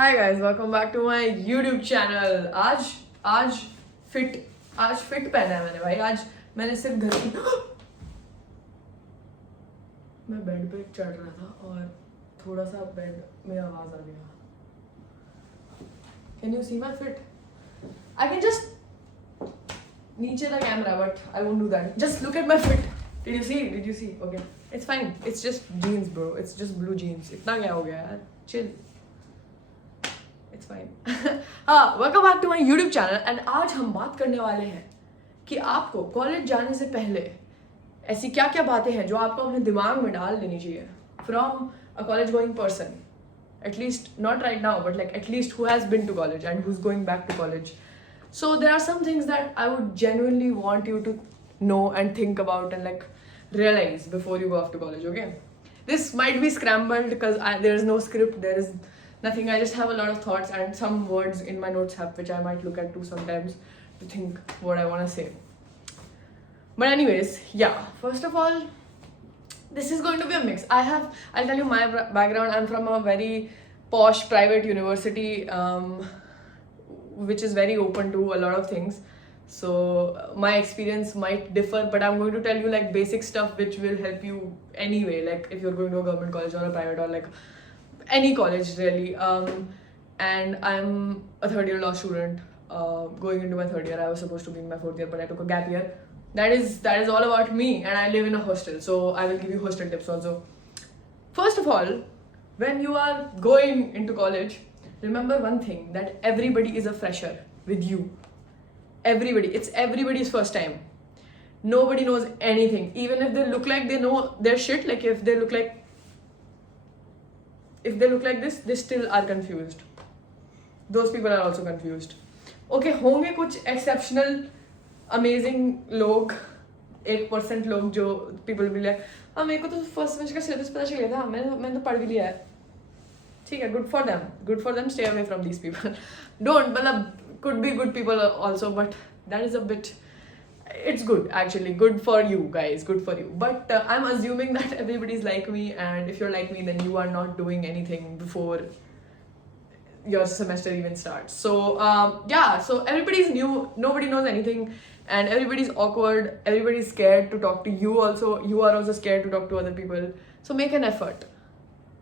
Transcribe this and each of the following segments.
Hi guys, welcome back to my YouTube channel. आज fit पहना है मैंने भाई. आज मैंने सिर्फ घर की मैं बेड पे चढ़ रहा था और थोड़ा सा बेड में आवाज आ गया. Can you see my fit? I can just नीचे the camera, but I won't do that. Just look at my fit. Did you see? Did you see? Okay, it's fine. It's just jeans, bro. It's just blue jeans. इतना क्या हो गया यार? Chill. It's fine. हाँ, welcome back to my YouTube channel. And आज हम बात करने वाले हैं कि आपको कॉलेज जाने से पहले ऐसी क्या क्या बातें हैं जो आपको अपने दिमाग में डाल देनी चाहिए from a college going person. At least not right now, but like at least who has been to college and who's going back to college. So there are some things that I would genuinely want you to know and think about and like realize before you go off to college. Okay, this might be scrambled because there is no script, there is nothing. I just have a lot of thoughts and some words in my notes app which I might look at too sometimes to think what I want to say. But anyways, yeah, first of all, this is going to be a mix. I'll tell you my background. I'm from a very posh private university which is very open to a lot of things. So my experience might differ, but I'm going to tell you like basic stuff which will help you anyway, like if you're going to a government college or a private or like any college really. And I'm a third year law student, going into my third year. I was supposed to be in my fourth year, but I took a gap year. That is all about me, and I live in a hostel, so I will give you hostel tips also. First of all, when you are going into college, remember one thing, that everybody is a fresher with you. Everybody, it's everybody's first time. Nobody knows anything. Even if they look like they know their shit, like if they look like this, they still are confused. Those people are also confused. Okay, होंगे कुछ exceptional amazing लोग, 1% लोग जो people will be like, हाँ मेरे को तो first semester का syllabus पता चल गया था, मैंने तो पढ़ भी लिया है. ठीक है, good for them, stay away from these people. Don't, मतलब could be good people also, but that is a bit, it's good actually, good for you guys, good for you. But I'm assuming that everybody's like me, and if you're like me, then you are not doing anything before your semester even starts. So yeah, so everybody's new, nobody knows anything, and everybody's awkward, everybody's scared to talk to you also. You are also scared to talk to other people. So make an effort.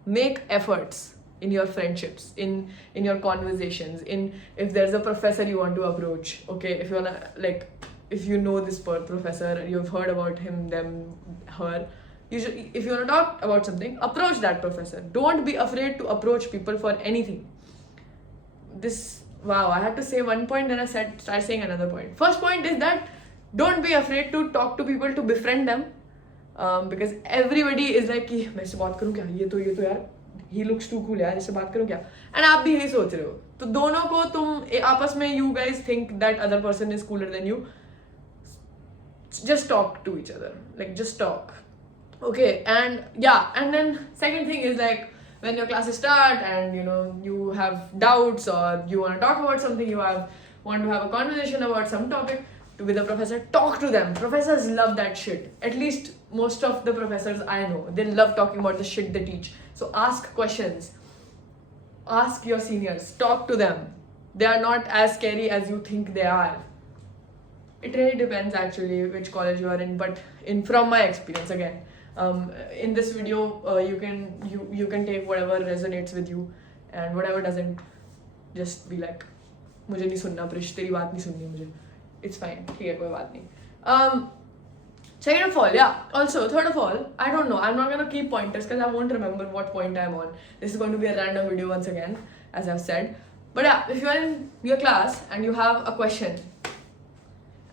Make efforts in your friendships, in your conversations, in if there's a professor you want to approach. Okay, if you wanna, like, if you know this professor, you've heard about him, them, her, if you want to talk about something, approach that professor. Don't be afraid to approach people for anything. Wow, I had to say one point, then I started saying another point. First point is that don't be afraid to talk to people, to befriend them, because everybody is like कि मैं इससे बात करूँ क्या, ये तो यार he looks too cool यार, इससे बात करूँ क्या, and आप भी यही सोच रहे हो. तो दोनों को तुम आपस में, you guys think that other person is cooler than you, just talk to each other, like just talk. Okay, and yeah, and then second thing is like when your classes start and you have doubts or you want to talk about something, want to have a conversation about some topic with a professor, talk to them. Professors love that shit. At least most of the professors I know, they love talking about the shit they teach. So ask questions, ask your seniors, talk to them. They are not as scary as you think they are. It really depends actually which college you are in, but from my experience, again, in this video, you can take whatever resonates with you, and whatever doesn't, just be like, मुझे नहीं सुनना प्रिश, तेरी बात नहीं सुननी मुझे. It's fine, ठीक है, कोई बात नहीं. Second of all, yeah, also third of all, I don't know, I'm not gonna keep pointers because I won't remember what point I'm on. This is going to be a random video once again, as I've said. But yeah, if you're in your class and you have a question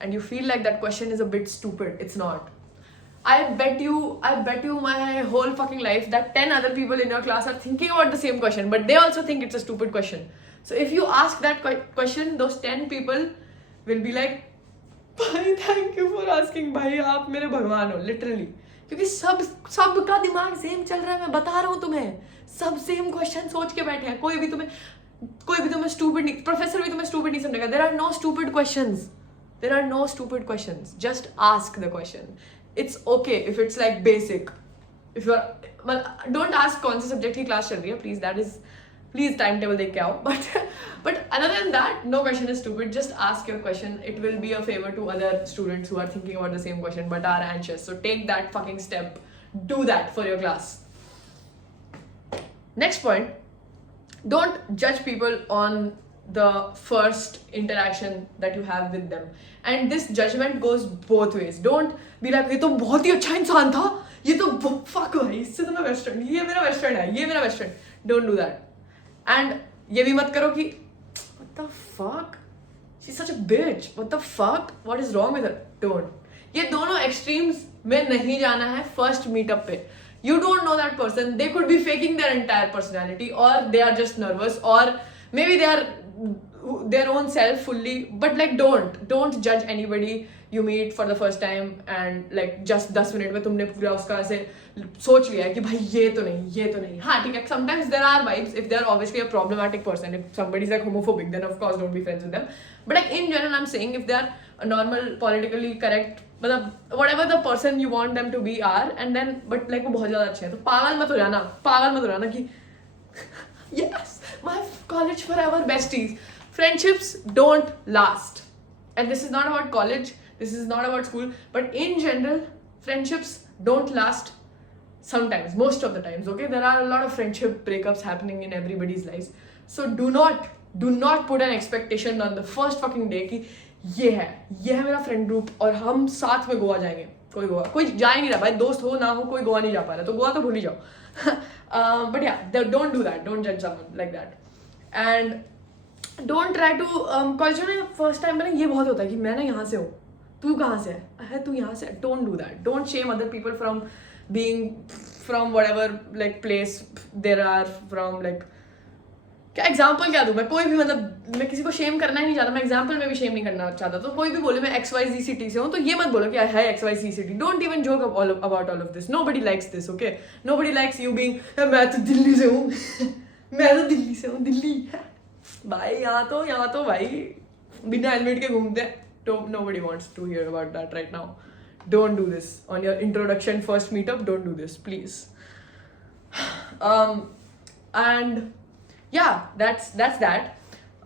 and you feel like that question is a bit stupid, it's not. I bet you my whole fucking life that 10 other people in your class are thinking about the same question, but they also think it's a stupid question. So if you ask that question, those 10 people will be like, भाई thank you for asking, भाई आप मेरे भगवान हो, literally. क्योंकि सबका दिमाग same चल रहा है, मैं बता रहा हूँ तुम्हें, सब सेम क्वेश्चन सोच के बैठे हैं. कोई भी तुम्हें स्टूपिड नहीं, प्रोफेसर भी तुम्हें स्टूपिड नहीं समझेगा. There are no stupid questions. There are no stupid questions. Just ask the question. It's okay if it's like basic. If you're, well, don't ask कौन से subject की class चल रही है, please. That is Please timetable देख के आओ. But other than that, no question is stupid. Just ask your question. It will be a favor to other students who are thinking about the same question but are anxious. So take that fucking step. Do that for your class. Next point. Don't judge people on the first interaction that you have with them. And this judgment goes both ways. Don't be like, ये तो बहुत ही अच्छा इंसान था, ये तो fuck भाई, इससे तो मैं best friend, ये मेरा best friend है, ये मेरा best friend. Don't do that. And ये भी मत करो कि what the fuck, she's such a bitch, what the fuck, what is wrong with her. Don't. ये दोनों extremes में नहीं जाना है first meetup पे. You don't know that person. They could be faking their entire personality, or they are just nervous, or maybe they are their own self fully. But like, don't judge anybody you meet for the first time and like just 10 minute में तुमने पूरा उसका ऐसे सोच लिया है कि भाई ये तो नहीं. हाँ ठीक है. Sometimes there are vibes. If they are obviously a problematic person, if somebody is like homophobic, then of course don't be friends with them. But like in general, I'm saying if they are a normal, politically correct, मतलब whatever the person you want them to be are, and then but like वो बहुत ज़्यादा अच्छे हैं, तो पागल मत हो जाना कि yes, my college forever besties. Friendships don't last, and this is not about college, this is not about school, but in general, friendships don't last sometimes, most of the times. Okay, there are a lot of friendship breakups happening in everybody's lives. So do not put an expectation on the first fucking day कि ये है मेरा friend group और हम साथ में गोवा जाएंगे. कोई जा ही नहीं रहा भाई, दोस्त हो ना हो कोई गोवा नहीं जा पा रहा, तो गोवा तो भूल ही जाओ. But yeah, don't do that. Don't judge someone like that. And don't try to college में फर्स्ट टाइम में ये बहुत होता है कि मैं ना यहाँ से हूँ, तू कहाँ से है, तू यहाँ से. Don't do that. Don't shame other people from being from whatever like place there are from. Like क्या एग्जाम्पल क्या दूँ मैं, कोई भी मतलब मैं किसी को शेम करना ही नहीं चाहता, मैं एग्जाम्पल में भी शेम नहीं करना चाहता. तो कोई भी बोले मैं XYZ सिटी से हूँ, तो ये मत बोलो कि है XYZ city. Don't even joke about all of this. Nobody likes this. Okay, nobody likes you being मैं तो दिल्ली से हूँ मैं तो दिल्ली से हूँ. दिल्ली भाई यहाँ तो भाई बिना हेलमेट के घूमते हैं. Nobody wants to hear about that right now. Don't do this on your introduction first meetup. Don't do this, please. And yeah, that's that.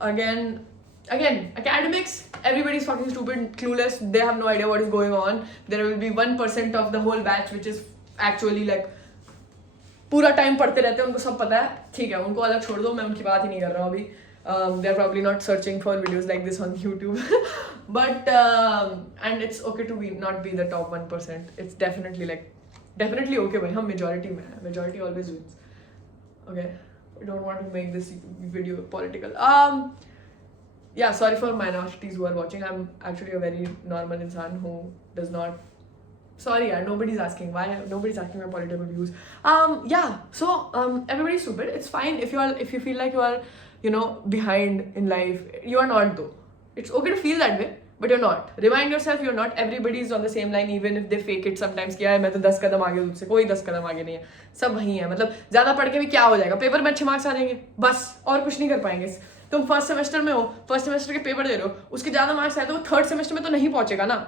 Again, academics, everybody's fucking stupid, clueless. They have no idea what is going on. There will be 1% of the whole batch which is actually like पूरा time पढ़ते रहते हैं, उनको सब पता है. ठीक है, उनको अलग छोड़ दो, मैं उनकी बात ही नहीं कर रहा हूँ अभी. They're probably not searching for videos like this on YouTube. But and it's okay to not be the top 1%. It's definitely okay भाई, हम majority में हैं. Majority always wins. Okay, I don't want to make this video political. Yeah, sorry for minorities who are watching. I'm actually a very normal insan who does not. Sorry, yeah, nobody's asking why. Nobody's asking my political views. Yeah, so everybody's stupid. It's fine if you feel like you are, behind in life. You are not though. It's okay to feel that way, but you're not. Remind yourself you're not. Everybody is on the same line, even if they fake it sometimes. कि यार मैं तो 10 कदम आगे हूँ तुझसे, कोई 10 कदम आगे नहीं है. सब वही है. मतलब ज़्यादा पढ़ के भी क्या हो जाएगा? पेपर में अच्छे मार्क्स आ जाएंगे, बस और कुछ नहीं कर पाएंगे. तुम फर्स्ट सेमेस्टर में हो, फर्स्ट सेमेस्टर के पेपर दे रहे हो, उसके ज़्यादा मार्क्स आए तो वो थर्ड सेमेस्टर में तो नहीं पहुंचेगा ना.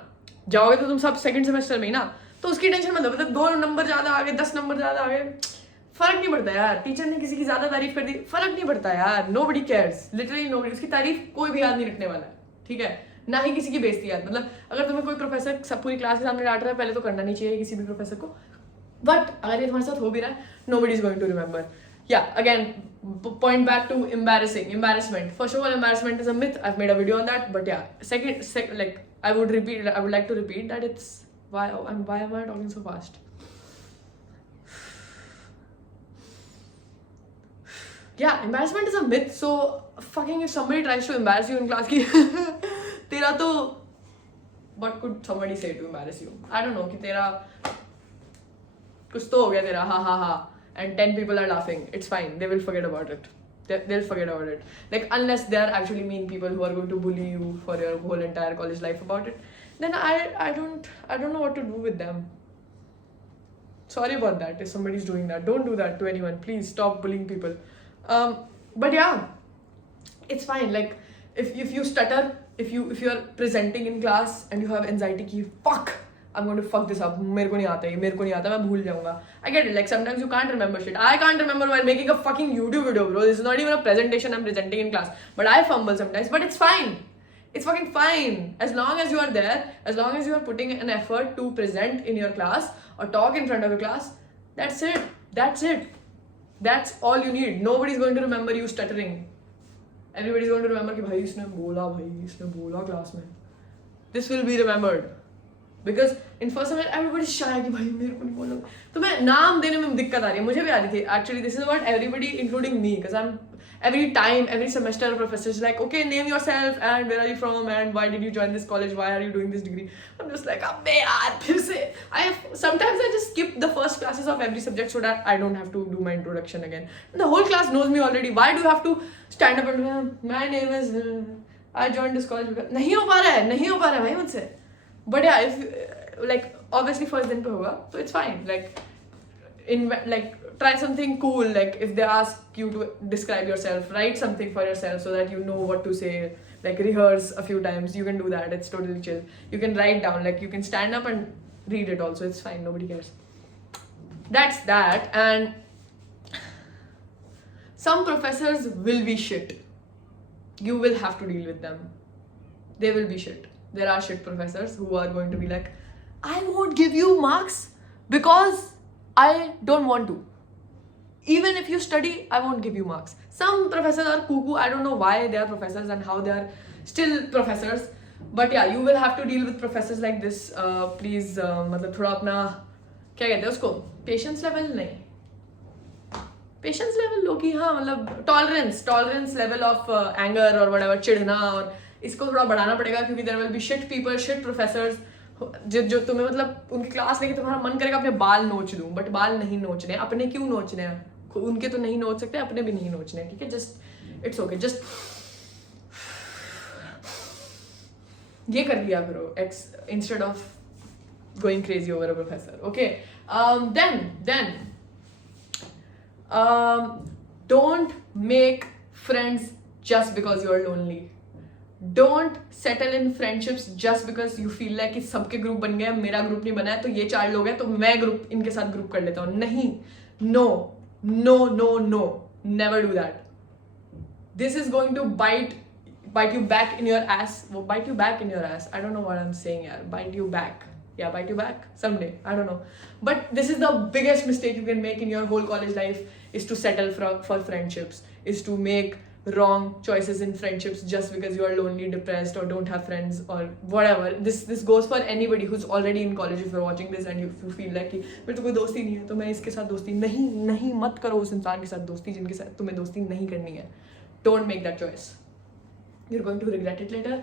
जाओगे तो तुम सब सेकंड सेमेस्टर में ही ना. तो उसकी टेंशन मत लो. मतलब 2 नंबर ज़्यादा आ गए, 10 नंबर ज़्यादा आ गए, फर्क नहीं पड़ता यार. टीचर ने किसी की ज़्यादा तारीफ कर दी, फर्क नहीं पड़ता यार. Nobody cares, literally nobody. उसकी तारीफ कोई भी याद नहीं रखने वाला है, ठीक है, ना ही किसी की बेइज्जती याद. मतलब अगर तुम्हें कोई प्रोफेसर सब पूरी क्लास के सामने डांट रहा है, पहले तो करना नहीं चाहिए किसी भी प्रोफेसर को. बट अगर ये तुम्हारे साथ हो भी रहा है, nobody is going to remember. Yeah, again, point back to embarrassment. First of all, embarrassment is a myth. I've made a video on that. But yeah, second, like I would like to repeat that it's why am I talking so fast? Yeah, embarrassment is a myth. So fucking if somebody tries to embarrass you in class ki tera to what could somebody say to embarrass you? I don't know कि तेरा कुछ तो हो गया तेरा ha and 10 people are laughing. It's fine. They will forget about it. They'll forget about it. Like unless they are actually mean people who are going to bully you for your whole entire college life about it, then I don't know what to do with them. Sorry about that if somebody's doing that. Don't do that to anyone. Please stop bullying people. But yeah, it's fine. Like if you stutter, if you're presenting in class and you have anxiety ki fuck I'm going to fuck this up. मेरे को नहीं आता ये, मेरे को नहीं आता, मैं भूल जाऊंगा. I get it. Like sometimes you can't remember shit. I can't remember while making a fucking YouTube video, bro. This is not even a presentation I'm presenting in class. But I fumble sometimes. But it's fine. It's fucking fine. As long as you are there, as long as you are putting an effort to present in your class or talk in front of your class, that's it. That's it. That's all you need. Nobody's going to remember you stuttering. Everybody's going to remember कि भाई इसने बोला class में. This will be remembered. Because in first semester everybody is shy कि भाई मेरे को नहीं बोलना. तो मैं नाम देने में दिक्कत आ रही है, मुझे भी आ रही थी. Actually this is what everybody including me, because I'm every semester professor is like, okay, name yourself and where are you from and why did you join this college, why are you doing this degree. I'm just like अबे यार फिर से. Sometimes I just skip the first classes of every subject so that I don't have to do my introduction again. And the whole class knows me already. Why do you have to stand up and my name is I joined this college because नहीं हो पा रहा है भाई मुझसे. But yeah, if like obviously first दिन पे होगा, so it's fine. Like try something cool. Like if they ask you to describe yourself, write something for yourself so that you know what to say. Like rehearse a few times. You can do that. It's totally chill. You can write down. Like you can stand up and read it also. It's fine. Nobody cares. That's that. And some professors will be shit. You will have to deal with them. They will be shit. There are shit professors who are going to be like, I won't give you marks because I don't want to. Even if you study, I won't give you marks. Some professors are cuckoo. I don't know why they are professors and how they are still professors. But yeah, you will have to deal with professors like this. Please, मतलब थोड़ा अपना क्या कहते हैं उसको, patience level नहीं. Patience level लो कि हाँ मतलब tolerance level of anger or whatever, चिढ़ना, और इसको थोड़ा बढ़ाना पड़ेगा क्योंकि there will be shit people, shit professors जो तुम्हें मतलब उनकी क्लास लेके तुम्हारा मन करेगा अपने बाल नोच दूं, बट बाल नहीं नोचने. अपने क्यों नोचने हैं? उनके तो नहीं नोच सकते, अपने भी नहीं नोचने. ठीक है, जस्ट इट्स ओके, जस्ट ये कर लिया करो instead of going crazy over a professor. Okay, then don't make friends just because you are lonely. Don't settle in friendships just because you feel like कि सबके ग्रुप बन गए, मेरा group नहीं बना है, तो ये 4 लोग हैं तो मैं ग्रुप इनके साथ ग्रुप कर लेता हूँ. नहीं, no, never do that. This is going to bite you back in your ass. वो bite you back in your ass. I don't know what I'm saying यार. Bite you back. Yeah, bite you back someday. I don't know. But this is the biggest mistake you can make in your whole college life, is to settle for friendships, is to make wrong choices in friendships just because you are lonely, depressed, or don't have friends or whatever. This goes for anybody who's already in college. If you're watching this and you feel like कि मेरे तो कोई दोस्ती नहीं है तो मैं इसके साथ दोस्ती नहीं मत करो उस इंसान के साथ दोस्ती जिनके साथ तुम्हें दोस्ती नहीं करनी है. Don't make that choice. You're going to regret it later.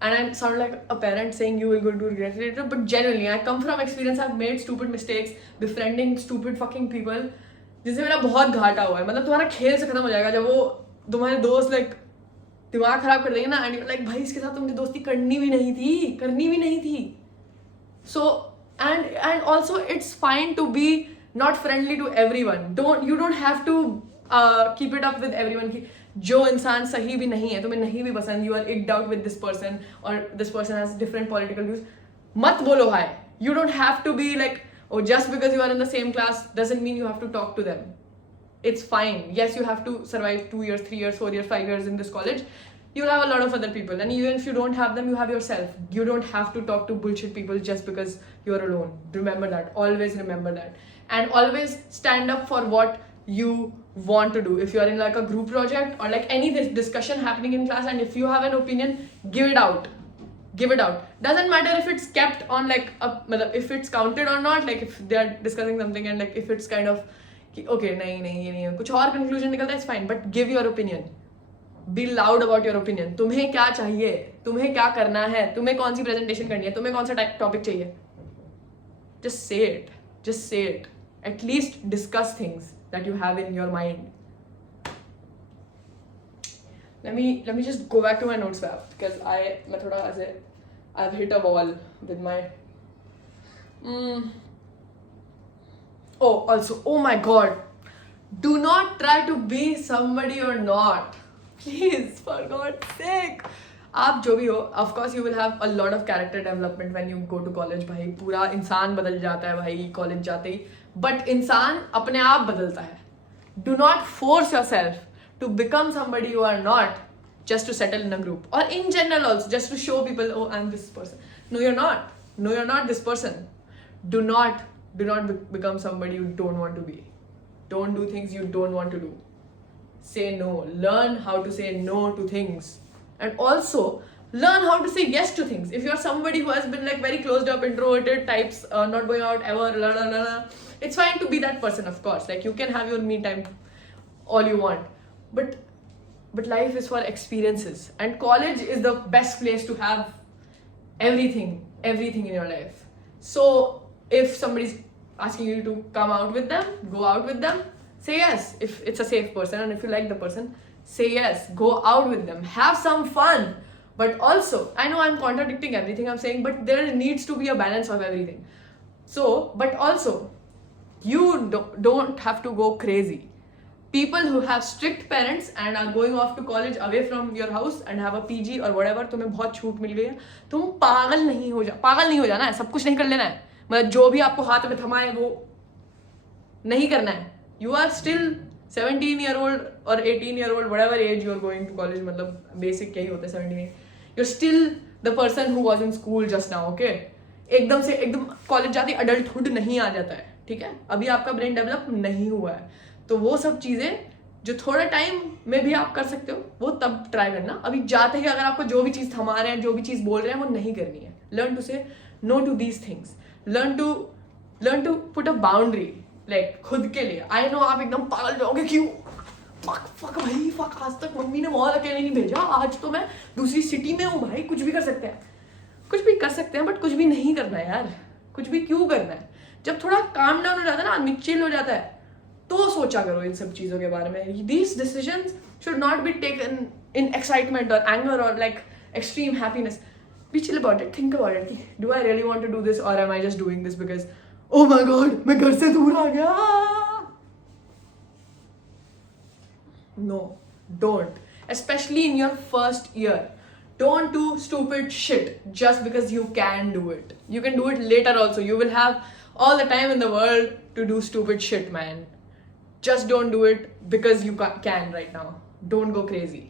And I sound like a parent saying you will go to regret it later, but genuinely I come from experience. I've made stupid mistakes befriending stupid fucking people जिससे मेरा बहुत घाटा हुआ है. मतलब तुम्हारा खेल से खत्म हो जाएगा जब वो तुम्हारे दोस्त लाइक दिमाग खराब कर देंगे ना, एंड लाइक भाई इसके साथ तुमने दोस्ती करनी भी नहीं थी. So and also it's fine to be not friendly to everyone. You don't have to keep it up with everyone कि जो इंसान सही भी नहीं है, तुम्हें नहीं भी पसंद, you are icked out with this person और this person has different political views, मत बोलो hi. You don't have to be like, oh, just because you are in the same class doesn't mean you have to talk to them. It's fine. Yes, you have to survive 2 years, 3 years, 4 years, 5 years in this college. You'll have a lot of other people, and even if you don't have them, you have yourself. You don't have to talk to bullshit people just because you're alone. Remember that. Always remember that. And always stand up for what you want to do. If you're in like a group project or like any discussion happening in class, and if you have an opinion, give it out. Doesn't matter if it's kept on like if it's counted or not. Like if they are discussing something and like if it's kind of okay, नहीं कुछ और conclusion निकलता है, it's fine, but give your opinion. Be loud about your opinion. तुम्हें क्या चाहिए, तुम्हें क्या करना है, तुम्हें कौन सी presentation करनी है, तुम्हें कौन सा topic चाहिए, just say it. At least discuss things that you have in your mind. Let me just go back to my notes app because I've hit a wall with my oh my god, do not try to be somebody you're not, please, for God's sake. आप जो भी हो, of course you will have a lot of character development when you go to college. भाई पूरा इंसान बदल जाता है भाई कॉलेज जाते ही, बट इंसान अपने आप बदलता है. Do not force yourself to become somebody you are not just to settle in a group, or in general also just to show people, oh, I'm this person. No, you're not. No, you're not this person. Do not become somebody you don't want to be. Don't do things you don't want to do. Say no. Learn how to say no to things. And also, learn how to say yes to things. If you're somebody who has been like very closed up, introverted types, not going out ever, it's fine to be that person, of course. Like, you can have your me time all you want. But life is for experiences. And college is the best place to have everything in your life. So, if somebody's asking you to come out with them, go out with them, say yes. If it's a safe person and if you like the person, say yes. Go out with them. Have some fun. But also, I know I'm contradicting everything I'm saying, but there needs to be a balance of everything. So, but also, you don't have to go crazy. People who have strict parents and are going off to college away from your house and have a PG or whatever, तुम्हें बहुत छूट मिल गई है, तुम पागल नहीं हो जाना है, सब कुछ नहीं कर लेना है. मतलब जो भी आपको हाथ में थमा है वो नहीं करना है. You are still 17-year-old or 18-year-old, whatever age you are going to college, मतलब basic क्या ही होता है 17. You're still the person who was in school just now, okay? एकदम कॉलेज जाते अडल्टहुड नहीं आ जाता है, ठीक है? अभी आपका ब्रेन डेवलप नहीं हुआ है, तो वो सब चीज़ें जो थोड़ा टाइम में भी आप कर सकते हो वो तब ट्राई करना. अभी जाते ही अगर आपको जो भी चीज़ थमा रहे हैं, जो भी चीज़ बोल रहे हैं, वो नहीं करनी है. Learn to say no to these things. Learn to put a boundary, like खुद के लिए. आई नो आप एकदम पागल जाओगे, क्यों? फक भाई फक, आज तक मम्मी ने मॉल अकेले नहीं भेजा, आज तो मैं दूसरी सिटी में हूँ भाई. कुछ भी कर सकते हैं, बट कुछ भी नहीं करना है यार. कुछ भी क्यों करना है? जब थोड़ा काम डाउन हो जाता है ना, आदमी चिल हो जाता है, तो सोचा करो इन सब चीज़ों के बारे में. These decisions should not be taken in excitement or anger or like extreme happiness. Be chill about it. Think about it. Do I really want to do this, or am I just doing this because, oh my god, मैं घर से दूर आ गया? No, don't. Especially in your first year. Don't do stupid shit just because you can do it. You can do it later also. You will have all the time in the world to do stupid shit, man. Just don't do it because you can right now. Don't go crazy.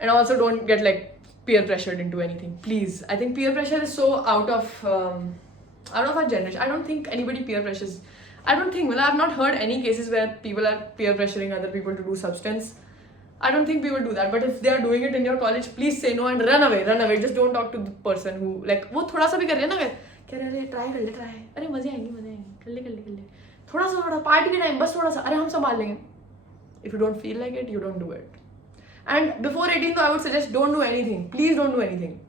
And also don't get like peer pressured into anything, please. I think peer pressure is so out of our generation. I don't think anybody peer pressures. Well, I've not heard any cases where people are peer pressuring other people to do substance. I don't think people do that. But if they are doing it in your college, please say no and run away. Just don't talk to the person who like वो थोड़ा सा भी कर रहे हैं ना, कह रहे हैं ट्राई कर ले, अरे मजे आएंगे, कर ले थोड़ा सा पार्टी के टाइम बस थोड़ा सा, अरे हम संभाल लेंगे. If you don't feel like it, you don't do it. And before 18, I would suggest don't do anything. Please don't do anything.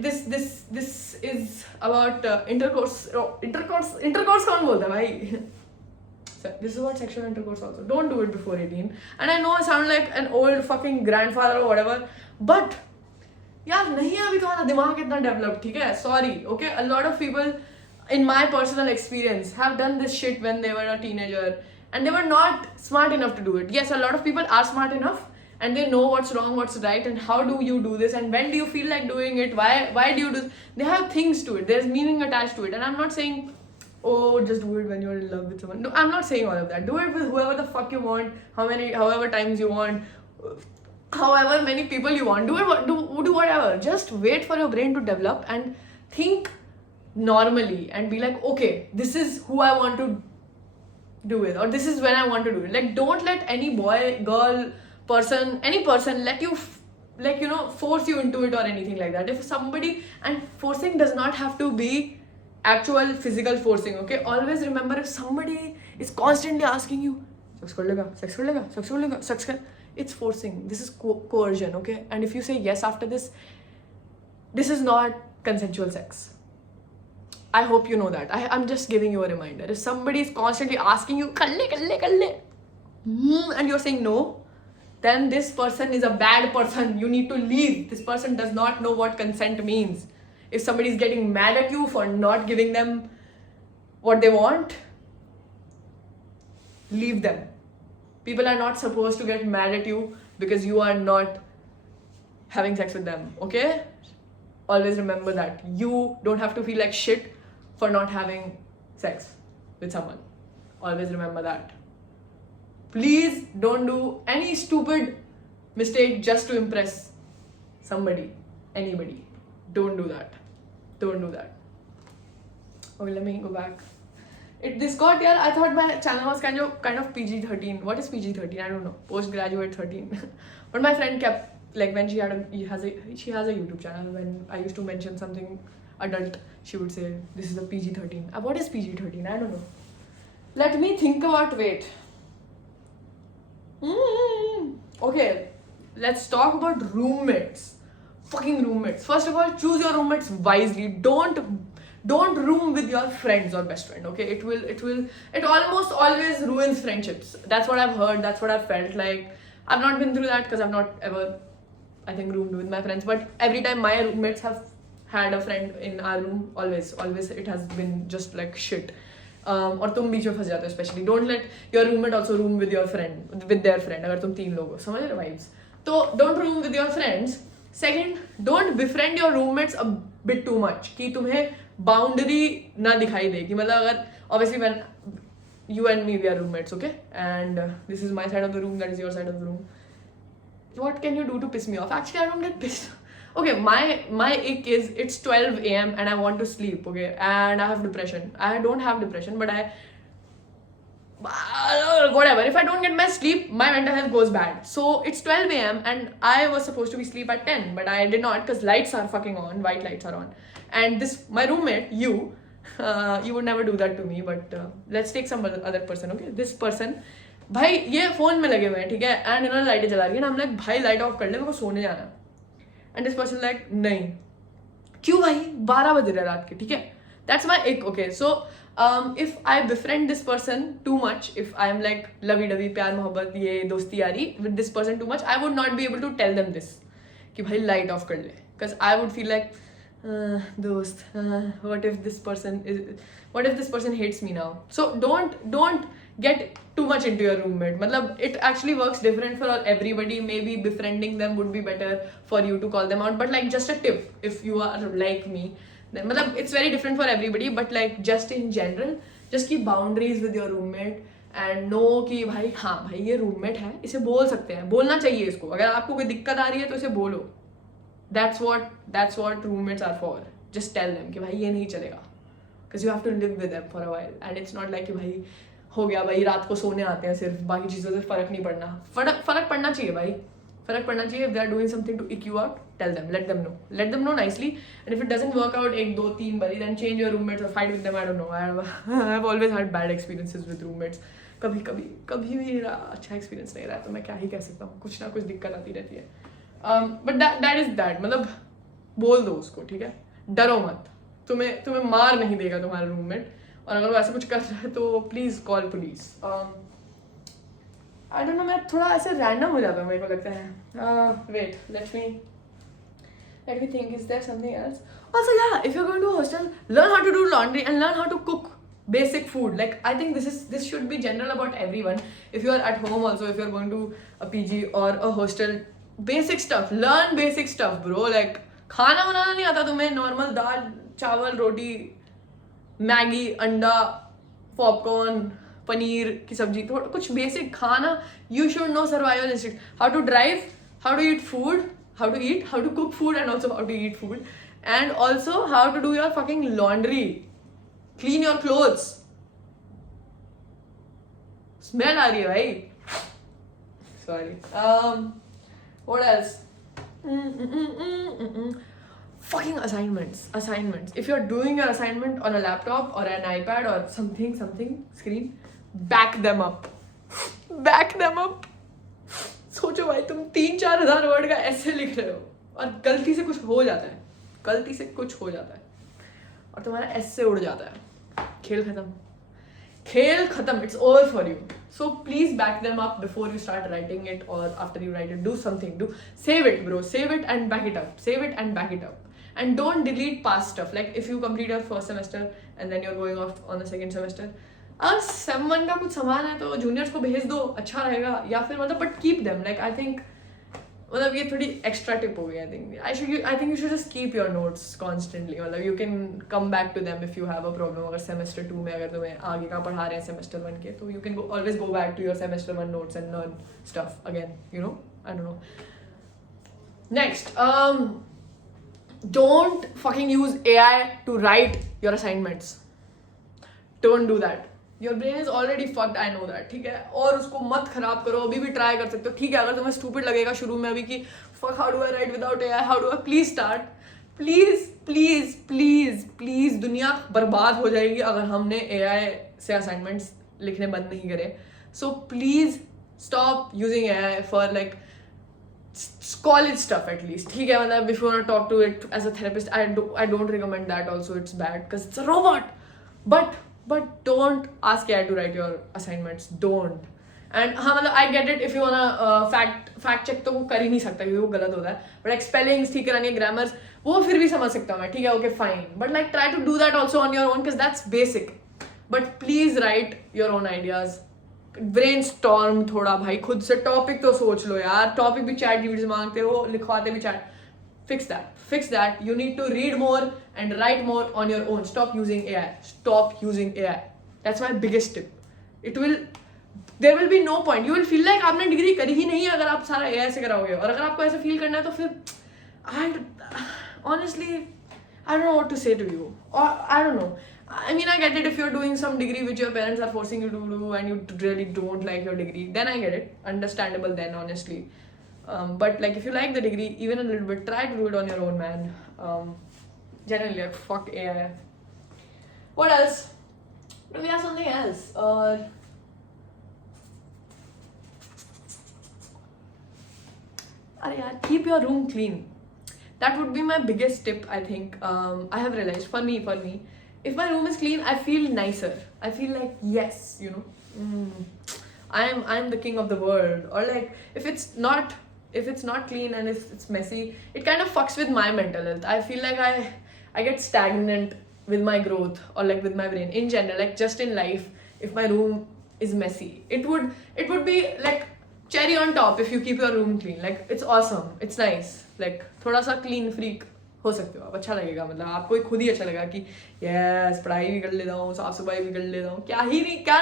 This is about intercourse. Intercourse कौन बोलता है भाई? This is about sexual intercourse also. Don't do it before 18. And I know I sound like an old fucking grandfather or whatever, but यार नहीं है अभी तुम्हारा दिमाग इतना डेवलप, ठीक है? Sorry, okay? A lot of people, in my personal experience, have done this shit when they were a teenager and they were not smart enough to do it. Yes, a lot of people are smart enough and they know what's wrong, what's right, and how do you do this, and when do you feel like doing it, why do you do this? They have things to it, there's meaning attached to it. And I'm not saying, oh, just do it when you're in love with someone. No, I'm not saying all of that. Do it with whoever the fuck you want, however times you want, however many people you want. Do whatever. Just wait for your brain to develop and think normally and be like, okay, this is who I want to do it, or this is when I want to do it. Like, don't let any boy, girl, person, any person let you force you into it or anything like that. If somebody, and forcing does not have to be actual physical forcing, okay? Always remember, if somebody is constantly asking you, sex kar lega, it's forcing. This is coercion, okay? And if you say yes after this is not consensual sex. I hope you know that. I'm just giving you a reminder. If somebody is constantly asking you, kar le, and you're saying no, then this person is a bad person. You need to leave. This person does not know what consent means. If somebody is getting mad at you for not giving them what they want, leave them. People are not supposed to get mad at you because you are not having sex with them, okay? Always remember that. You don't have to feel like shit for not having sex with someone. Always remember that. Please don't do any stupid mistake just to impress somebody, anybody. Don't do that. Don't do that. Okay, let me go back. This got, yeah, I thought my channel was kind of PG-13. What is PG-13? I don't know. Postgraduate 13. But my friend kept, like, when she has a YouTube channel, when I used to mention something adult, she would say, this is a PG-13. What is PG-13? I don't know. Let me think about, wait. Okay, let's talk about roommates. Fucking roommates. First of all, choose your roommates wisely. Don't room with your friends or best friend, okay? It almost always ruins friendships. That's what I've heard, that's what I've felt like. I've not been through that because I've not ever, I think, roomed with my friends. But every time my roommates have had a friend in our room, always it has been just like shit. और तुम बीच में फंस जाते हो specially. Don't let your roommate also room with your friend, with their friend. अगर तुम 3 लोग हो, समझ रहे वाइब्स. तो don't room with your friends. Second, don't befriend your roommates a bit too much, कि तुम्हें बाउंड्री ना दिखाई दे. कि मतलब अगर obviously when you and me, we are roommates, okay? And this is my side of the room, that is your side of the room. What can you do to piss me off? Actually, I don't get pissed. Okay, my ick is it's 12 a.m. and I want to sleep, okay? And I have depression. I don't have depression, but whatever. If I don't get my sleep, my mental health goes bad. So it's 12 a.m. and I was supposed to be asleep at 10, but I did not because lights are fucking on, white lights are on. And my roommate, you would never do that to me, but let's take some other person, okay? This person, भाई ये phone में लगे हुए हैं, ठीक है? And इन्होंने लाइटें जला रही है ना. हम लाइक, भाई लाइट ऑफ कर ले, मेरे को सोने जाना. एंड दिस पर्सन लाइक, नहीं. क्यों भाई? 12 बज रहे रात के, ठीक है? That's my ick, okay? So if I befriend this person too much, if I am like lovey dovey, प्यार मोहब्बत, ये दोस्ती यारी with this person too much, I would not be able to tell them this कि भाई light off कर ले. Because I would feel like, dost, what if this person hates me now? So don't get too much into your roommate. Matlab, it actually works different for everybody. Maybe befriending them would be better for you to call them out, but like, just a tip, if you are like me, then matlab, it's very different for everybody, but like, just in general, just keep boundaries with your roommate and know कि भाई, हाँ भाई, ये roommate है, इसे बोल सकते हैं, बोलना चाहिए इसको. अगर आपको कोई दिक्कत आ रही है तो इसे बोलो. That's what roommates are for. Just tell them कि भाई ये नहीं चलेगा, because you have to live with them for a while, and it's not like कि भाई हो गया भाई, रात को सोने आते हैं सिर्फ, बाकी चीज़ों से फर्क नहीं पड़ना. फर्क पड़ना चाहिए भाई, फर्क पड़ना चाहिए. If they are doing something to ick you out, tell them, let them know nicely. And if it doesn't work out 1, 2, 3 बारी, then change your roommates or fight with them. I don't know. I've always had bad experiences with roommates. कभी भी मेरा अच्छा experience नहीं रहा, तो मैं क्या ही कह सकता हूँ. कुछ ना कुछ दिक्कत आती रहती है. But that is that. मतलब बोल दो उसको, ठीक है? डरो मत. तुम्हें मार नहीं देगा तुम्हारा रूममेट. और अगर वो ऐसा कुछ कर रहा है तो please call police. I don't no, मैं थोड़ा ऐसे रैंडम हो जाता हूँ, मेरे को लगता है. Wait, let me think, is there something else? Also yeah, if you are going to hostel, learn how to do laundry and learn how to cook basic food. Like, I think this should be general about everyone. If you are at home also, if you are going to a PG or a hostel, basic stuff, learn basic stuff, bro. Like, खाना बनाना नहीं आता तुम्हें? Normal दाल चावल रोटी, Maggi, अंडा, popcorn, paneer की सब्जी, थोड़ा कुछ बेसिक खाना. You should know survival instinct, how to drive, how to eat food, how to cook food, and also how to eat food, and also how to do your fucking laundry. Clean your clothes. Smell आ रही है भाई. Sorry. What else? Fucking assignments. If you're doing your assignment on a laptop or an iPad or something screen, back them up. सोचो भाई, तुम 3-4 हज़ार word का ऐसे लिख रहे हो और गलती से कुछ हो जाता है और तुम्हारा ऐसे उड़ जाता है. खेल खत्म. It's over for you. So please back them up before you start writing it or after you write it. Do something. Save it, bro. Save it and back it up. And don't delete past stuff. Like, if you complete your first semester and then you're going off on the second semester, अगर sem 1 का कुछ सामान है तो juniors को भेज दो, अच्छा रहेगा. या फिर मतलब, but keep them. Like, I think मतलब ये थोड़ी एक्स्ट्रा टिप हो गई I think. I think you should just keep your notes constantly. मतलब you can come back to them if you have a problem. अगर सेमेस्टर 2 में अगर तुम्हें आगे का पढ़ा रहे हैं सेमेस्टर 1 के, तो you can always go back to your semester 1 notes and learn stuff again, you know. I don't know. Next, don't fucking use AI to write your assignments. Don't do that. Your brain is already fucked, I know that. ठीक है, और उसको मत खराब करो. अभी भी try कर सकते हो. ठीक है, अगर तुम्हें स्टूपिड लगेगा शुरू में अभी कि fuck how do I write without AI, how do I, please start. Please please please please, दुनिया बर्बाद हो जाएगी अगर हमने AI से असाइनमेंट्स लिखने बंद नहीं करे. So please stop using AI for like college stuff at least. ठीक है, मतलब if you want to talk to it as a therapist, I don't recommend that also. It's bad because it's a robot. But don't ask AI to write your assignments. Don't. And हाँ, मतलब I get it if you wanna fact check, तो वो कर ही नहीं सकता क्योंकि वो गलत होता है. But like spellings ठीक करानी है, grammars, वो फिर भी समझ सकता हूँ मैं. ठीक है, okay fine. But like try to do that also on your own because that's basic. But please write your own ideas. Brainstorm थोड़ा भाई, खुद से टॉपिक तो सोच लो यार. टॉपिक भी चैट जीपीटी से मांगते हो, लिखवाते भी chat. Fix that. You need to read more and write more on your own. Stop using AI. That's my biggest tip. There will be no point. You will feel like आपने degree करी ही नहीं है अगर आप सारा AI से कराओगे. और अगर आपको ऐसा फील करना है तो फिर honestly I don't know what to say to you. Or I don't know. I mean, I get it if you're doing some degree which your parents are forcing you to do and you really don't like your degree. Then I get it. Understandable then, honestly. But like if you like the degree, even a little bit, try to do it on your own, man. Generally, like, fuck AI. What else? Do we have something else? Keep your room clean. That would be my biggest tip, I think. I have realized, for me, if my room is clean, I feel nicer. I feel like, yes, you know, I'm the king of the world. Or like, if it's not clean and if it's messy, it kind of fucks with my mental health. I feel like I get stagnant with my growth or like with my brain in general. Like just in life, if my room is messy, it would be like cherry on top if you keep your room clean. Like it's awesome, it's nice. Like थोड़ा सा clean freak हो सकते हो आप, अच्छा लगेगा. मतलब आपको खुद ही अच्छा लगेगा कि यस, पढ़ाई भी कर लेता हूँ, साफ सफाई भी कर लेता हूँ. क्या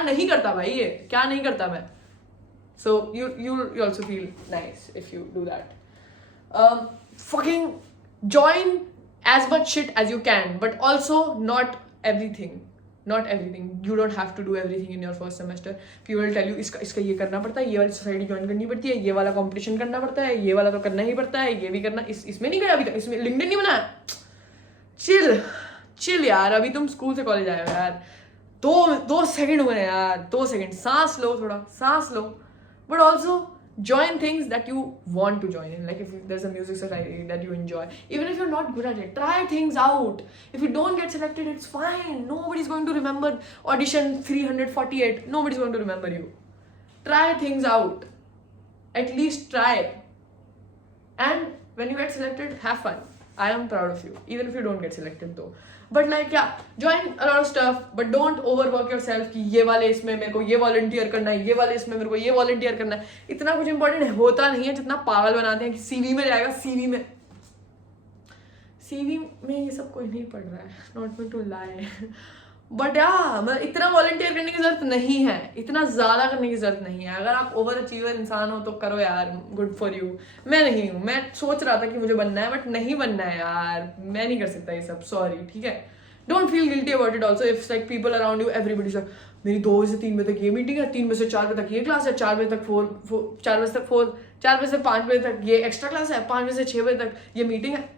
नहीं करता भाई, ये क्या नहीं करता मैं. सो you also feel nice if you do that. Fucking join as much shit as you can, but also not everything. You don't have to do everything in your first semester. People will tell you इसका ये करना पड़ता है, ये वाली society join करनी पड़ती है, ये वाला कंपटीशन करना पड़ता है, ये वाला तो करना ही पड़ता है, ये भी करना. इसमें नहीं गया अभी तक, इसमें लिंक्डइन नहीं बनाया. चिल यार, अभी तुम स्कूल से कॉलेज आए हो यार. दो सेकंड हुए यार, 2 सेकंड सांस लो, थोड़ा सांस लो. But also join things that you want to join in. Like if there's a music society that you enjoy, even if you're not good at it, try things out. If you don't get selected, it's fine. Nobody's going to remember audition 348. Nobody's going to remember you. Try things out. At least try. And when you get selected, have fun. I am proud of you, even if you don't get selected though. But like yeah, join a lot of stuff, but don't overwork yourself कि ये वाले इसमें मेरे को ये volunteer करना है, ये वाले इसमें मेरे को ये वॉलंटियर करना है. इतना कुछ इंपॉर्टेंट होता नहीं है जितना पागल बनाते हैं कि CV में जाएगा. CV में ये सब कोई नहीं पढ़ रहा है. Not going to lie. But मतलब इतना वॉलंटियर करने की जरूरत नहीं है, इतना ज़्यादा करने की जरूरत नहीं है. अगर आप ओवर अचीवर इंसान हो तो करो यार, गुड फॉर यू. मैं नहीं हूँ, मैं सोच रहा था कि मुझे बनना है बट नहीं बनना है यार, मैं नहीं कर सकता ये सब, सॉरी. ठीक है, don't feel guilty about it also. If like people around you, everybody से मेरी 2 बजे से 3 बजे तक ये मीटिंग है, 3 बजे से 4 बजे तक ये क्लास है, 4 बजे तक 4 बजे से 5 बजे तक ये एक्स्ट्रा क्लास है, 5 बजे से 6 बजे तक ये मीटिंग है.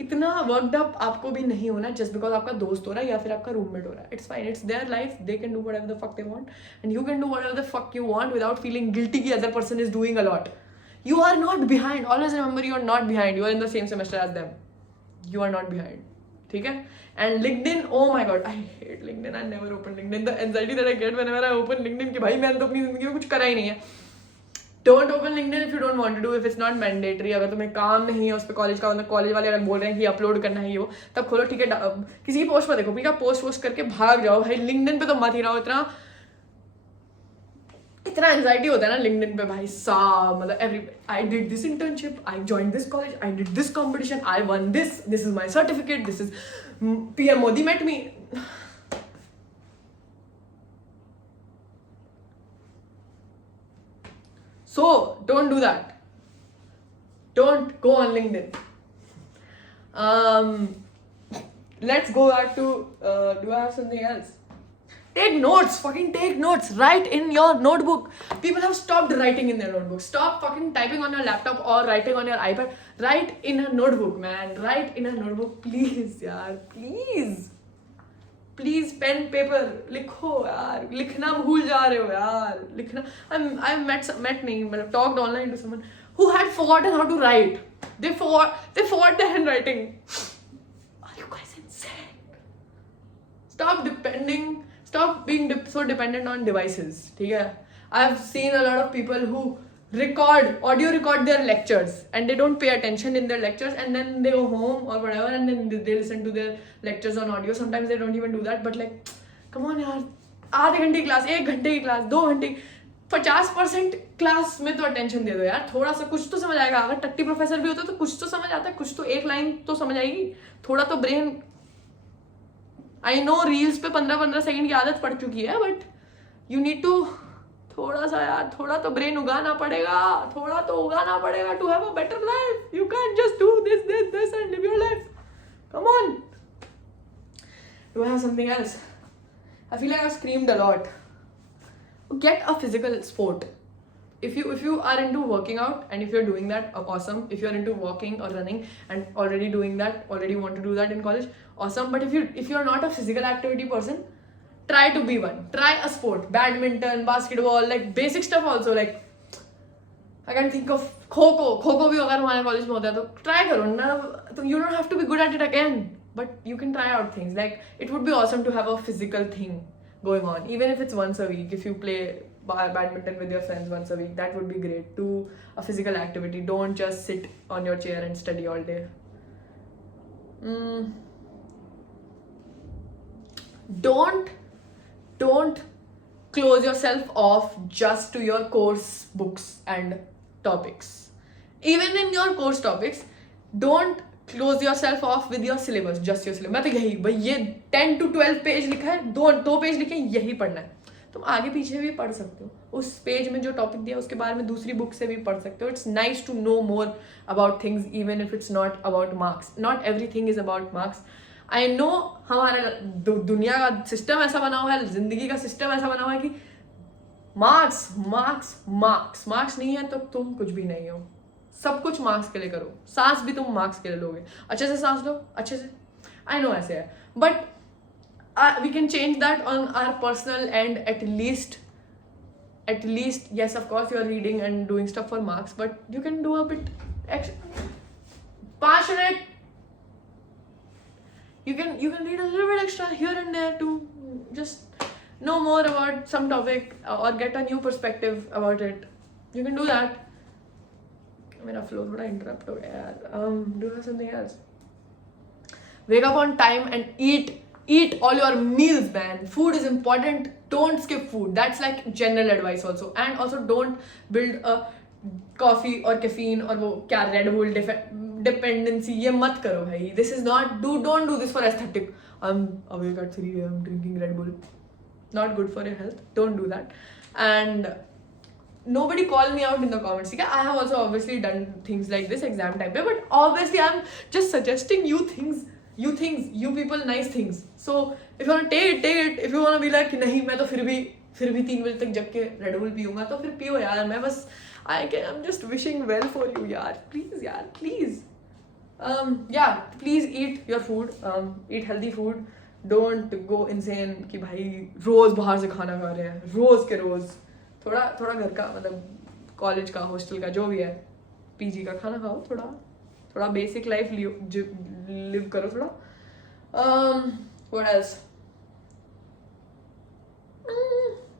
इतना वर्कड अप आपको भी नहीं होना जस्ट बिकॉज आपका दोस्त हो रहा है या फिर आपका रूममेट हो रहा है. It's fine, it's their life, they can do whatever the fuck they want and you can do whatever the fuck you want without feeling guilty कि other person is doing a lot. You are not behind. Always remember, you are not behind. You are in the same semester as them. You are not behind. ठीक है. And LinkedIn, oh my god, I hate LinkedIn. I never open LinkedIn. The anxiety that I get whenever I open LinkedIn कि भाई मैंने तो अपनी जिंदगी में कुछ करा ही नहीं है. Don't open LinkedIn if you don't want to do, if it's not mandatory. अगर तुम्हें काम नहीं है उस पर कॉलेज का, मतलब कॉलेज वाले अगर बोल रहे हैं कि अपलोड करना है ये वो, तब खोलो. ठीक है, किसी की पोस्ट पर देखो, ठीक है, पोस्ट करके भाग जाओ भाई. LinkedIn पे तो मत ही रहो इतना. इतना एंजाइटी होता है ना लिंक्डइन पे भाई साहब, मतलब every I did this internship, I join this college, I did this competition, I won this, this is my certificate, this is PM Modi met me. So don't do that. Don't go on LinkedIn. Let's go back to do I have something else? Take notes, fucking take notes. Write in your notebook. People have stopped writing in their notebook. Stop fucking typing on your laptop or writing on your iPad. Write in a notebook, man. Write in a notebook, please, yaar. Please. Please pen paper लिखो यार, लिखना भूल जा रहे हो यार, लिखना. I met नहीं, मतलब talked online to someone who had forgotten how to write. They forgot their handwriting. Are you guys insane? Stop being so dependent on devices. ठीक है? I've seen a lot of people who audio record their lectures and they don't pay attention in their lectures, and then they go home or whatever and then they listen to their lectures on audio. Sometimes they don't even do that, but like come on यार, आधे घंटे की class, 1 घंटे की class, 2 घंटे, 50% class में तो attention दे दो यार. थोड़ा सा कुछ तो समझ आएगा. अगर टट्टी प्रोफेसर भी होता तो कुछ तो समझ आता है, कुछ तो एक लाइन तो समझ आएगी. थोड़ा तो ब्रेन, आई नो रील्स पे 15-15 सेकंड की आदत पड़ चुकी है, बट यू नीड टू थोड़ा सा यार, थोड़ा तो ब्रेन उगाना पड़ेगा, थोड़ा तो उगाना पड़ेगा to have a better life. You can just do this and live your life. Come on. Do I have something else? I feel like I screamed a lot. Get a physical sport. If you are into working out and if you're doing that, awesome. If you're into walking or running and already doing that, already want to do that in college, awesome. But if you're not a physical activity person, try to be one. Try a sport. Badminton, basketball, like basic stuff also. Like I can think of kho भी अगर हमारे college में होता है तो try करो. तो you don't have to be good at it again, but you can try out things. Like it would be awesome to have a physical thing going on, even if it's once a week. If you play badminton with your friends once a week, that would be great. Do a physical activity. Don't just sit on your chair and study all day. Don't close yourself off just to your course books and topics. Even in your course topics, don't close yourself off with your syllabus, just your syllabus. मैं तो यही भाई, ये 10 to 12 page लिखा है, दो page लिखे, यही पढ़ना है. तुम आगे पीछे भी पढ़ सकते हो. उस पेज में जो टॉपिक दिया उसके बारे में दूसरी बुक से भी पढ़ सकते हो. It's nice to know more about things even if it's not about marks. Not everything is about marks. I know हमारा दुनिया का सिस्टम ऐसा बना हुआ है, जिंदगी का सिस्टम ऐसा बना हुआ है कि मार्क्स मार्क्स मार्क्स मार्क्स नहीं है तो तुम कुछ भी नहीं हो. सब कुछ मार्क्स के लिए करो. सांस भी तुम मार्क्स के लिए लोगे. अच्छे से सांस लो, अच्छे से. आई नो ऐसे है, but we can change that on our personal end at least. Yes, of course you are reading and doing stuff for marks, but you can do a bit passionate. You can read a little bit extra here and there to just know more about some topic or get a new perspective about it. You can do that. मेरा flow थोड़ा interrupt हो गया यार. Do you have something else? Wake up on time and eat all your meals, man. Food is important. Don't skip food. That's like general advice also. And also don't build a coffee or caffeine or वो क्या Red Bull dependency. ये मत करो भाई. This is not, don't do this for aesthetic. I'm awake at 3 AM drinking Red Bull. Not good for your health. Don't do that. And nobody call me out in the comments. Okay? I have also obviously done things like this exam time pe, but obviously I'm just suggesting you things, you people nice things. So if you want to take it. If you want to be like नहीं मैं तो फिर भी 3 बजे तक जग के Red Bull पीऊंगा तो फिर पियो यार. मैं बस I'm just wishing well for you यार. Please. Yeah, please eat your food. Eat healthy food. Don't go insane कि भाई रोज बाहर से खाना खा रहे हैं, रोज के रोज. थोड़ा घर का, मतलब कॉलेज का, हॉस्टल का, जो भी है, पीजी का खाना खाओ. थोड़ा बेसिक लाइफ लिव करो थोड़ा. What else?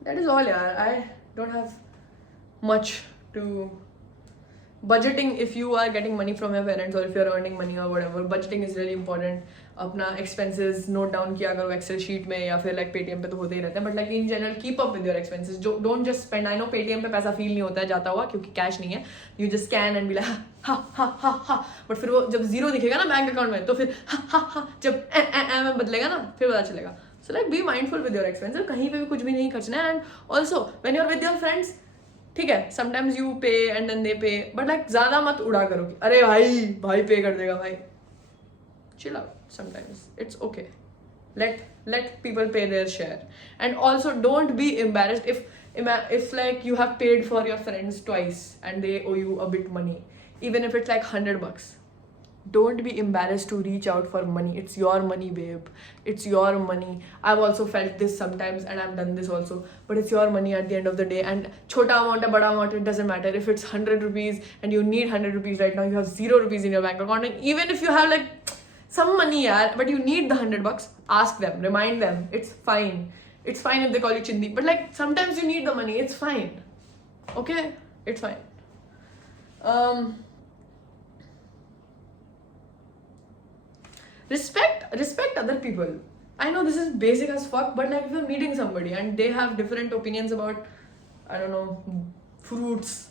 That is all यार. I don't have much to budgeting, if you are getting money from your parents or if you're earning money or whatever, budgeting is really important. अपना expenses note down किया करो Excel sheet में, या फिर like Paytm पे तो होते ही रहते हैं, but like in general keep up with your expenses. Don't just spend. I know Paytm पे पैसा feel नहीं होता है जाता हुआ क्योंकि cash नहीं है. You just scan and be like ha ha ha ha, but फिर वो जब zero दिखेगा ना बैंक अकाउंट में तो फिर ha ha ha जब में बदलेगा ना फिर पता चलेगा. So like be mindful with your expenses. कहीं पे भी कुछ भी नहीं खर्चना है. And also when you're with your friends, ठीक है, sometimes you pay and then they pay, but like ज़्यादा मत उड़ा करो कि अरे भाई पे कर देगा भाई. Chill out. Sometimes it's okay. Let people pay their share. And also don't be embarrassed if like you have paid for your friends twice and they owe you a bit money, even if it's like $100. Don't be embarrassed to reach out for money. It's your money, babe. It's your money. I've also felt this sometimes and I've done this also, but it's your money at the end of the day. And chota amount or bada amount, it doesn't matter. If it's 100 rupees and you need 100 rupees right now, you have 0 rupees in your bank account, and even if you have like some money, yeah, but you need the $100, ask them, remind them. It's fine. It's fine if they call you chindi, but like sometimes you need the money. It's fine. Okay, it's fine. Respect other people. I know this is basic as fuck, but like if you're meeting somebody and they have different opinions about, I don't know, fruits,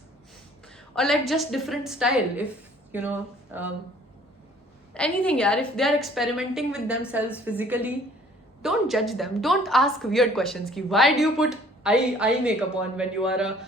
or like just different style, if you know, anything, yeah, if they are experimenting with themselves physically, don't judge them. Don't ask weird questions ki why do you put eye makeup on when you are a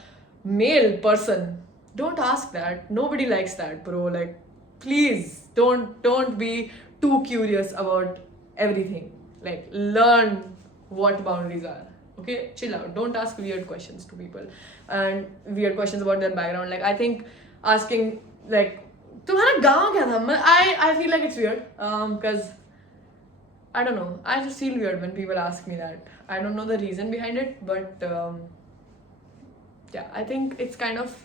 male person. Don't ask that. Nobody likes that, bro. Like, please don't be too curious about everything. Like, learn what boundaries are. Okay, chill out. Don't ask weird questions to people and weird questions about their background. Like, I think asking like तुम्हारा गाँव क्या था? I feel like it's weird because I don't know. I just feel weird when people ask me that. I don't know the reason behind it, but yeah, I think it's kind of,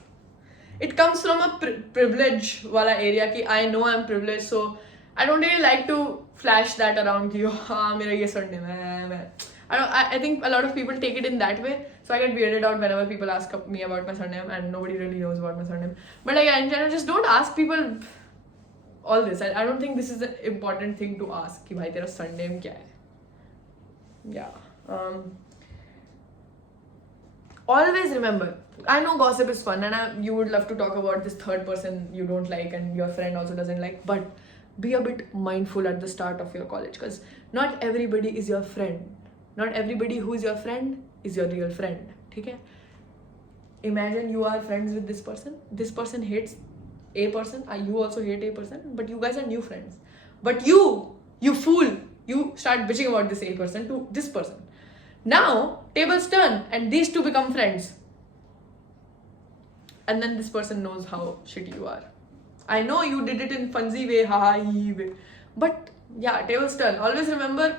it comes from a privilege wala area ki I know I'm privileged, so I don't really like to flash that around ki हाँ मेरा ये surname है. I think a lot of people take it in that way, so I get weirded out whenever people ask me about my surname and nobody really knows about my surname. But like in general, just don't ask people all this. I don't think this is an important thing to ask कि भाई तेरा surname क्या है. Yeah. Always remember, I know gossip is fun and you would love to talk about this third person you don't like and your friend also doesn't like, but be a bit mindful at the start of your college because not everybody is your friend. Not everybody who is your friend is your real friend. Okay? Imagine you are friends with this person. This person hates A person. You also hate A person. But you guys are new friends. But you fool, you start bitching about this A person to this person. Now, tables turn and these two become friends. And then this person knows how shitty you are. I know you did it in funsy way, haha, way. But yeah, tables turn. Always remember,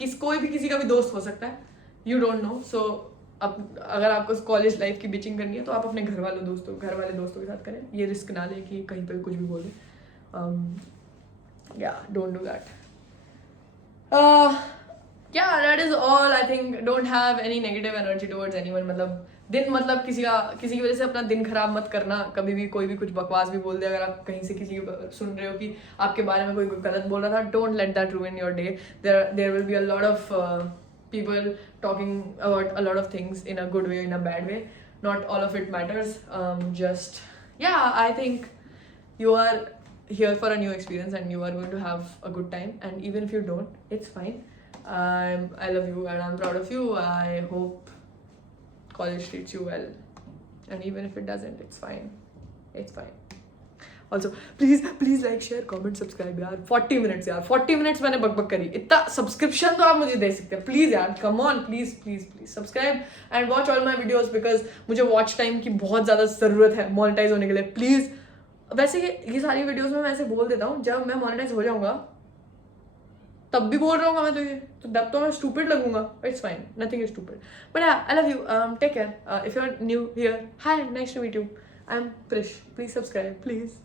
कोई भी किसी का भी दोस्त हो सकता है. You don't know. So अब अगर आपको कॉलेज लाइफ की बिचिंग करनी है तो आप अपने घर वाले दोस्तों के साथ करें. ये रिस्क ना लें कि कहीं पर कुछ भी बोल दें. Yeah, don't do that. Yeah, that is all. I think don't have any negative energy towards anyone. मतलब किसी की वजह से अपना दिन खराब मत करना. कभी भी कोई भी कुछ बकवास भी बोल दे, अगर आप कहीं से किसी सुन रहे हो कि आपके बारे में कोई गलत बोल रहा था, don't let that ruin your day. There will be a lot of people talking about a lot of things in a good way, in a bad way. Not all of it matters. Just yeah, I think you are here for a new experience and you are going to have a good time. And even if you don't, it's fine. I love you and I'm proud of you. I hope college treats you well, and even if it doesn't, it's fine. It's fine. Also, please like, share, comment, subscribe यार. 40 minutes यार. 40 minutes मैंने बकबक करी. इतना subscription तो आप मुझे दे सकते हैं. Please यार, come on, please subscribe and watch all my videos because मुझे watch time की बहुत ज़्यादा ज़रूरत है monetize होने के लिए. Please. वैसे ये सारी videos में मैं ऐसे बोल देता हूँ, जब मैं monetize हो जाऊँगा तब भी बोल रहा हूँ मैं तो तब तो मैं stupid लगूंगा. It's fine, nothing is stupid. But yeah, I love you. Take care. If you're new here, hi, nice to meet you. I'm Prish. Please subscribe, please.